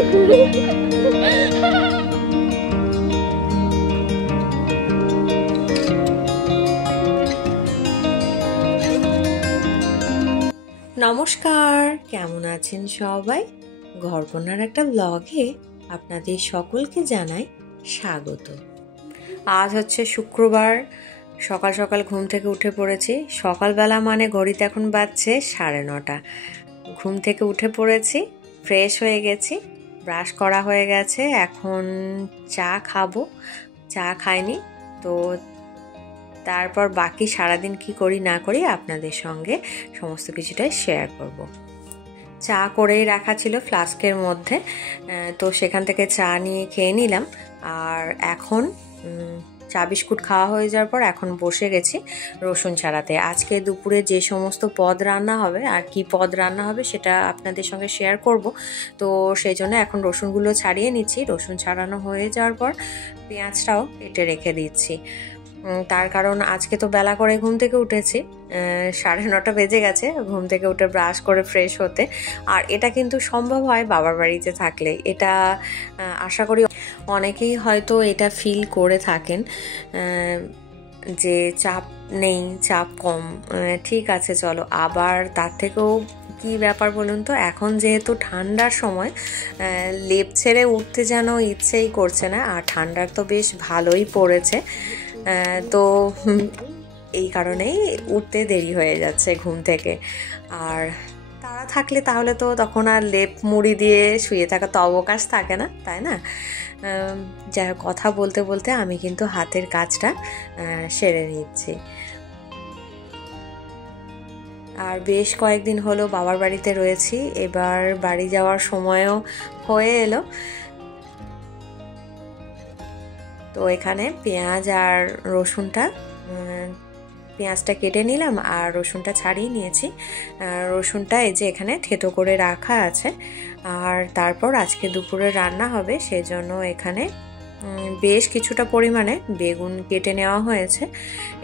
নমস্কার, কেমন আছেন সবাই? ঘরকন্যার একটা ব্লগে আপনাদের সকলকে জানাই স্বাগত। আজ হচ্ছে শুক্রবার, সকাল সকাল ঘুম থেকে উঠে পড়েছি। সকালবেলা মানে ঘড়িতে এখন বাজছে 9:30। ঘুম থেকে উঠে পড়েছি, ফ্রেশ হয়ে গেছি, ব্রাশ করা হয়ে গেছে। এখন চা খাবো, চা খাইনি তো। তারপর বাকি সারাদিন কি করি না করি আপনাদের সঙ্গে সমস্ত কিছুটাই শেয়ার করব। চা করেই রাখা ছিল ফ্লাস্কের মধ্যে, তো সেখান থেকে চা নিয়ে খেয়ে নিলাম। আর এখন চা বিস্কুট খাওয়া হয়ে যাওয়ার পর এখন বসে গেছি রসুন ছাড়াতে। আজকে দুপুরে যে সমস্ত পদ রান্না হবে আর কি পদ রান্না হবে সেটা আপনাদের সঙ্গে শেয়ার করব। তো সেই জন্য এখন রসুনগুলো ছাড়িয়ে নিচ্ছি। রসুন ছাড়ানো হয়ে যাওয়ার পর পেঁয়াজটাও কেটে রেখে দিচ্ছি। তার কারণ আজকে তো বেলা করে ঘুম থেকে উঠেছি, 9:30 বেজে গেছে ঘুম থেকে উঠে ব্রাশ করে ফ্রেশ হতে। আর এটা কিন্তু সম্ভব হয় বাবার বাড়িতে থাকলে। এটা আশা করি অনেকেই হয়তো এটা ফিল করে থাকেন যে চাপ নেই, চাপ কম, ঠিক আছে চলো। আবার তার থেকেও কি ব্যাপার বলুন তো, এখন যেহেতু ঠান্ডার সময় লেপ ছেড়ে উঠতে যেন ইচ্ছেই করছে না। আর ঠান্ডার তো বেশ ভালোই পড়েছে, তো এই কারণেই উঠতে দেরি হয়ে যাচ্ছে ঘুম থেকে। আর তারা থাকলে তাহলে তো তখন আর লেপ মুড়ি দিয়ে শুয়ে থাকা তো অবকাশ থাকে না, তাই না? যাই হোক, কথা বলতে বলতে আমি কিন্তু হাতের কাজটা সেরে নিচ্ছি। আর বেশ কয়েকদিন হলো বাবার বাড়িতে রয়েছি, এবার বাড়ি যাওয়ার সময়ও হয়ে এলো। তো এখানে পেঁয়াজ আর রসুনটা, পেঁয়াজটা কেটে নিলাম আর রসুনটা ছাড়িয়ে নিয়েছি। রসুনটা এই যে এখানে থেতো করে রাখা আছে। আর তারপর আজকে দুপুরে রান্না হবে, সেজন্য এখানে বেশ কিছুটা পরিমাণে বেগুন কেটে নেওয়া হয়েছে।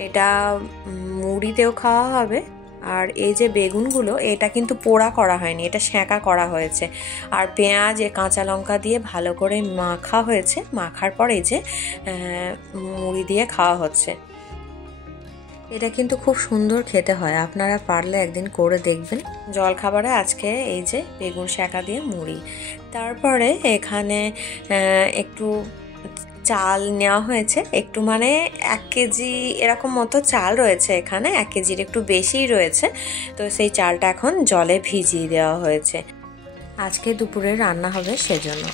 এটা মুড়িতেও খাওয়া হবে। আর এই যে বেগুনগুলো, এটা কিন্তু পোড়া করা হয়নি, এটা সেঁকা করা হয়েছে। আর পেঁয়াজ কাঁচা লঙ্কা দিয়ে ভালো করে মাখা হয়েছে। মাখার পর এই যে মুড়ি দিয়ে খাওয়া হচ্ছে। এটা কিন্তু খুব সুন্দর খেতে হয়, আপনারা পারলে একদিন করে দেখবেন। জলখাবারে আজকে এই যে বেগুন সেঁকা দিয়ে মুড়ি। তারপরে এখানে একটু চাল নেওয়া হয়েছে, একটু মানে 1 কেজি এরকম মতো চাল রয়েছে এখানে, 1 কেজির একটু বেশিই রয়েছে। তো সেই চালটা এখন জলে ভিজিয়ে দেওয়া হয়েছে, আজকে দুপুরে রান্না হবে সেজন্য।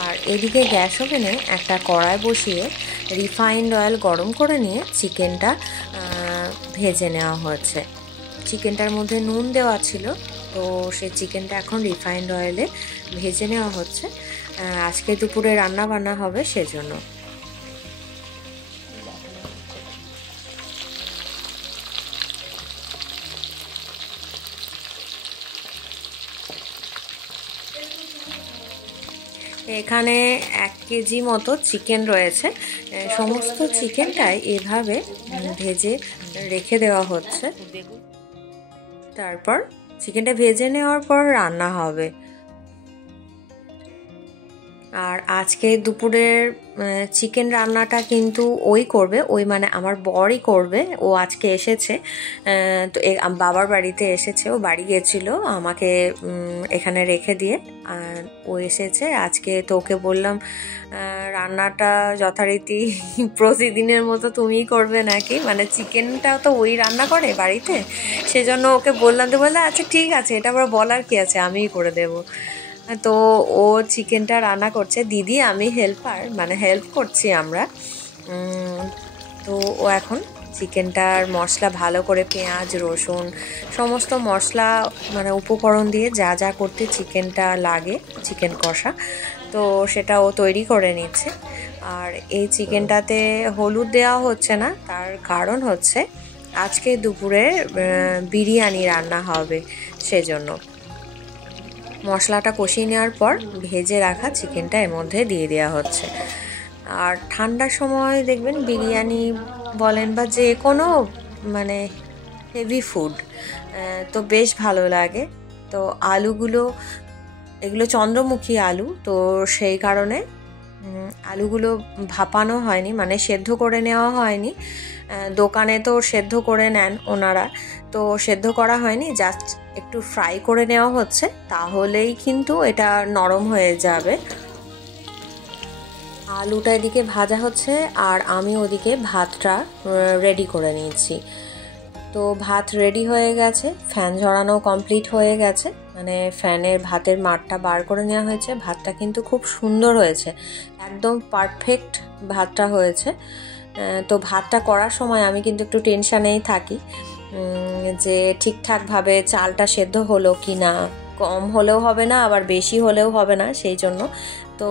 আর এদিকে গ্যাস ওভেনে একটা কড়াই বসিয়ে রিফাইন্ড অয়েল গরম করে নিয়ে চিকেনটা ভেজে নেওয়া হয়েছে। চিকেনটার মধ্যে নুন দেওয়া ছিল, তো সেই চিকেনটা এখন রিফাইন্ড অয়েলে ভেজে নেওয়া হচ্ছে। আজকে দুপুরে রান্না বান্না হবে সেজন্য। এখানে 1 কেজি মতো চিকেন রয়েছে। সমস্ত চিকেনটাই এভাবে ভেজে রেখে দেওয়া হচ্ছে। তারপর চিকেনটা ভেজে নেওয়ার পর রান্না হবে। আর আজকে দুপুরের চিকেন রান্নাটা কিন্তু ওই করবে, ওই মানে আমার বরই করবে। ও আজকে এসেছে, তো বাবার বাড়িতে এসেছে, ও বাড়ি গেছিলো আমাকে এখানে রেখে দিয়ে। ও এসেছে আজকে, তো ওকে বললাম রান্নাটা যথারীতি প্রতিদিনের মতো তুমিই করবে নাকি, মানে চিকেনটাও তো ওই রান্না করে বাড়িতে, সেজন্য ওকে বললাম। তো বললাম আচ্ছা ঠিক আছে, এটা আবার বলার কি আছে, আমিই করে দেবো। তো ও চিকেনটা রান্না করছে, দিদি আমি হেল্পার, মানে হেল্প করছি আমরা। তো ও এখন চিকেনটার মশলা ভালো করে পেঁয়াজ রসুন সমস্ত মশলা মানে উপকরণ দিয়ে যা যা করতে চিকেনটা লাগে, চিকেন কষা, তো সেটা ও তৈরি করে নিচ্ছে। আর এই চিকেনটাতে হলুদ দেওয়া হচ্ছে না, তার কারণ হচ্ছে আজকে দুপুরে বিরিয়ানি রান্না হবে সেজন্য। মশলাটা কষিয়ে নেওয়ার পর ভেজে রাখা চিকেনটা এর মধ্যে দিয়ে দেওয়া হচ্ছে। আর ঠান্ডার সময় দেখবেন বিরিয়ানি বলেন বা যে কোনো মানে হেভি ফুড তো বেশ ভালো লাগে। তো আলুগুলো এগুলো চন্দ্রমুখী আলু, তো সেই কারণে আলুগুলো ভাপানো হয়নি, মানে সেদ্ধ করে নেওয়া হয়নি। দোকানে তো সেদ্ধ করে নেন ওনারা, তো সেদ্ধ করা হয়নি, জাস্ট একটু ফ্রাই করে নেওয়া হচ্ছে, তাহলেই কিন্তু এটা নরম হয়ে যাবে। আলুটা এদিকে ভাজা হচ্ছে আর আমি ওদিকে ভাতটা রেডি করে নিয়েছি। তো ভাত রেডি হয়ে গেছে, ফ্যান ঝরানো কমপ্লিট হয়ে গেছে, মানে ফ্যানের ভাতের মারটা বার করে নেওয়া হয়েছে। ভাতটা কিন্তু খুব সুন্দর হয়েছে, একদম পারফেক্ট ভাতটা হয়েছে। তো ভাতটা করার সময় আমি কিন্তু একটু টেনশানেই থাকি যে ঠিকঠাকভাবে চালটা সেদ্ধ হলো কি না, কম হলেও হবে না আবার বেশি হলেও হবে না, সেই জন্য। তো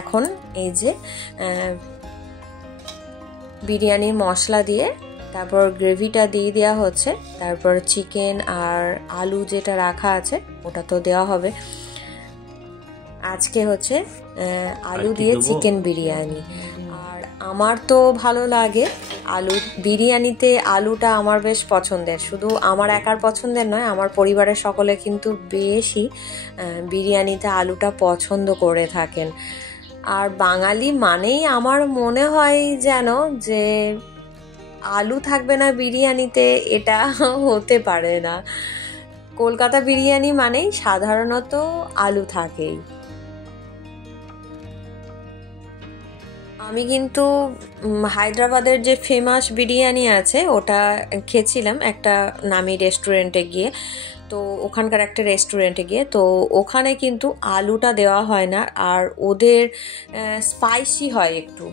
এখন এই যে বিরিয়ানির মশলা দিয়ে তারপর গ্রেভিটা দিয়ে দেওয়া হচ্ছে, তারপর চিকেন আর আলু যেটা রাখা আছে ওটা তো দেওয়া হবে। আজকে হচ্ছে আলু দিয়ে চিকেন বিরিয়ানি। আর আমার তো ভালো লাগে আলু বিরিয়ানিতে, আলুটা আমার বেশ পছন্দের, শুধু আমার একার পছন্দের নয়, আমার পরিবারের সকলে কিন্তু বেশি বিরিয়ানিতে আলুটা পছন্দ করে থাকেন। আর বাঙালি মানেই আমার মনে হয় যেন যে আলু থাকবে না বিরিয়ানিতে, এটা হতে পারে না। কলকাতা বিরিয়ানি মানেই সাধারণত আলু থাকেই। আমি কিন্তু হায়দ্রাবাদের যে ফেমাস বিরিয়ানি আছে ওটা খেয়েছিলাম একটা নামি রেস্টুরেন্টে গিয়ে, তো ওখানকার একটা রেস্টুরেন্টে গিয়ে, তো ওখানে কিন্তু আলুটা দেওয়া হয় না, আর ওদের স্পাইসি হয় একটু,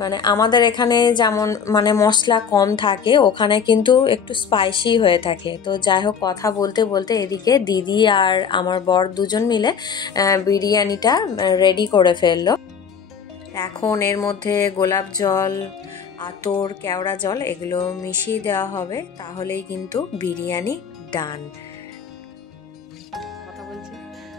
মানে আমাদের এখানে যেমন মানে মশলা কম থাকে, ওখানে কিন্তু একটু স্পাইসি হয়ে থাকে। তো যাই হোক, কথা বলতে বলতে এদিকে দিদি আর আমার বর দুজন মিলে বিরিয়ানিটা রেডি করে ফেললো। এখন এর মধ্যে গোলাপ জল, আতর, কেওড়া জল এগুলো মিশিয়ে দেওয়া হবে, তাহলেই কিন্তু বিরিয়ানি ডান।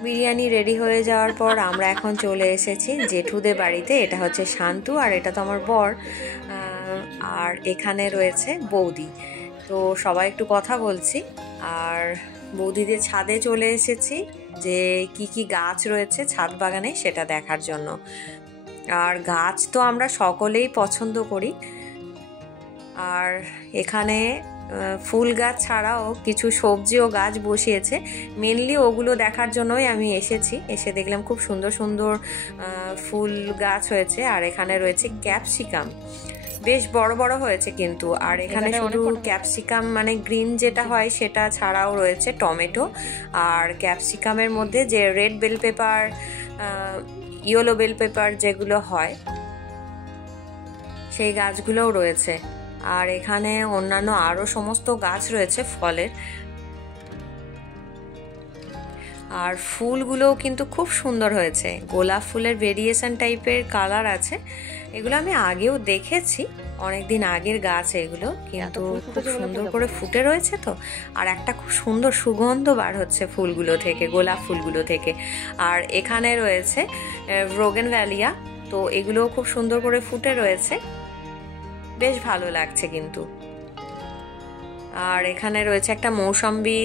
বিরিয়ানি রেডি হয়ে যাওয়ার পর আমরা এখন চলে এসেছি জেঠুদের বাড়িতে। এটা হচ্ছে শান্তু আর এটা তো আমার বর, আর এখানে রয়েছে বৌদি। তো সবাই একটু কথা বলছি, আর বৌদিদের ছাদে চলে এসেছি যে কি কি গাছ রয়েছে ছাদ বাগানে সেটা দেখার জন্য। আর গাছ তো আমরা সকলেই পছন্দ করি, আর এখানে ফুল গাছ ছাড়াও কিছু সবজিও গাছ বসিয়েছে, মেনলি ওগুলো দেখার জন্যই আমি এসেছি। এসে দেখলাম খুব সুন্দর সুন্দর ফুল গাছ হয়েছে, আর এখানে রয়েছে ক্যাপসিকাম, বেশ বড় বড় হয়েছে কিন্তু। আর এখানে শুধু ক্যাপসিকাম মানে গ্রিন যেটা হয় সেটা ছাড়াও রয়েছে টমেটো, আর ক্যাপসিকামের মধ্যে যে red bell pepper, yellow bell pepper যেগুলো হয় সেই গাছগুলোও রয়েছে। আর এখানে অন্যান্য আরো সমস্ত গাছ রয়েছে ফলের, আর ফুলগুলোও কিন্তু খুব সুন্দর হয়েছে, গোলাপ ফুলের ভেরিয়েশন টাইপের কালার আছে। এগুলো আমি আগেও দেখেছি, অনেকদিন আগের গাছ এগুলো, কিন্তু খুব সুন্দর করে ফুটে রয়েছে। তো আর একটা খুব সুন্দর সুগন্ধ বার হচ্ছে ফুলগুলো থেকে, গোলাপ ফুলগুলো থেকে। আর এখানে রয়েছে ব্রোগেনভ্যালিয়া, তো এগুলোও খুব সুন্দর করে ফুটে রয়েছে, বেশ ভালো লাগছে কিন্তু। আর এখানে রয়েছে একটা মৌসম্বি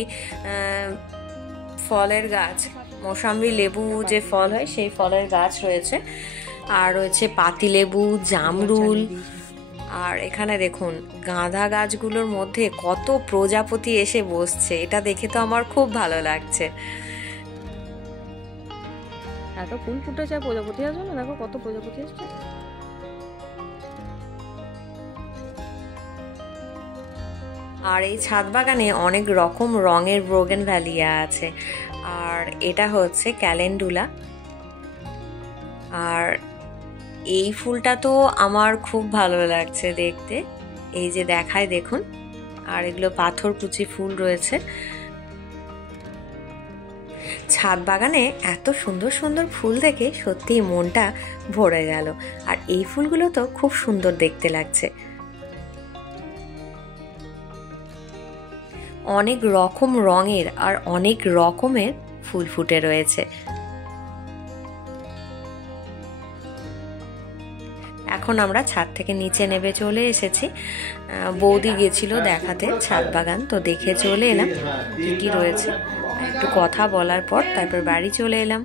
ফলের গাছ, মৌসম্বি লেবু যে ফল হয় সেই ফলের গাছ রয়েছে, আর রয়েছে পাতিলেবু, জামরুল। আর এখানে দেখুন গাঁদা গাছগুলোর মধ্যে কত প্রজাপতি এসে বসছে, এটা দেখে তো আমার খুব ভালো লাগছে। এত ফুল ফুটেছে, প্রজাপতি আসবে না, দেখো কত প্রজাপতি আসছে। আর এই ছাদ বাগানে অনেক রকম রঙের ব্রোগেনভ্যালিয়া আছে, আর এটা হচ্ছে ক্যালেন্ডুলা। আর এই ফুলটা তো আমার খুব ভালো লাগছে দেখতে, এই যে দেখায় দেখুন। আর এগুলো পাথরকুচি ফুল রয়েছে। ছাদ বাগানে এত সুন্দর সুন্দর ফুল দেখে সত্যি মনটা ভরে গেল, আর এই ফুলগুলো তো খুব সুন্দর দেখতে লাগছে। অনেক রকম রঙের আর অনেক রকমের ফুল ফুটে রয়েছে। এখন আমরা ছাদ থেকে নিচে নেমে চলে এসেছি। বৌদি গেছিল দেখাতে ছাদ বাগান, তো দেখে চলে এলাম কি কি রয়েছে। একটু কথা বলার পর তারপর বাড়ি চলে এলাম।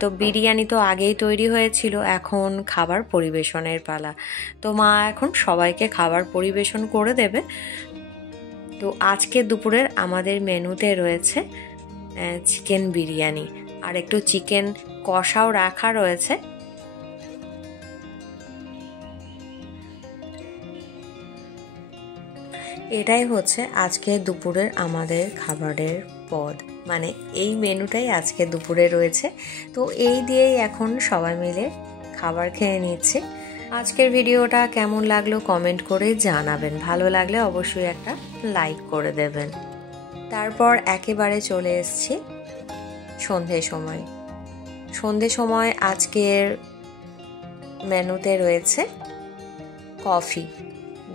তো বিরিয়ানি তো আগেই তৈরি হয়েছিল, এখন খাবার পরিবেশনের পালা। তো মা এখন সবাইকে খাবার পরিবেশন করে দেবে। তো আজকে দুপুরের আমাদের মেনুতে রয়েছে চিকেন বিরিয়ানি, আর একটু চিকেন কষাও রাখা রয়েছে। এটাই হচ্ছে আজকে দুপুরের আমাদের খাবারের পদ, মানে এই মেনুটাই আজকে দুপুরে রয়েছে। তো এই দিয়েই এখন সবাই মিলে খাবার খেয়ে নিচ্ছে। আজকের ভিডিওটা কেমন লাগলো কমেন্ট করে জানাবেন, ভালো লাগলে অবশ্যই একটা লাইক করে দেবেন। তারপর একেবারে চলে এসেছি সন্ধে সময় আজকের মেনুতে রয়েছে কফি।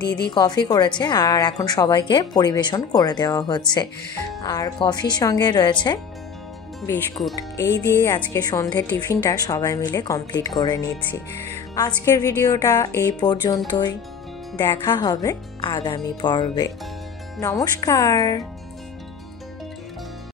দিদি কফি করেছে আর এখন সবাইকে পরিবেশন করে দেওয়া হচ্ছে। আর কফির সঙ্গে রয়েছে বিস্কুট। এই দিয়ে আজকে সন্ধে টিফিনটা সবাই মিলে কমপ্লিট করে নিচ্ছি। আজকের ভিডিওটা এই পর্যন্তই, দেখা হবে আগামী পর্বে। নমস্কার।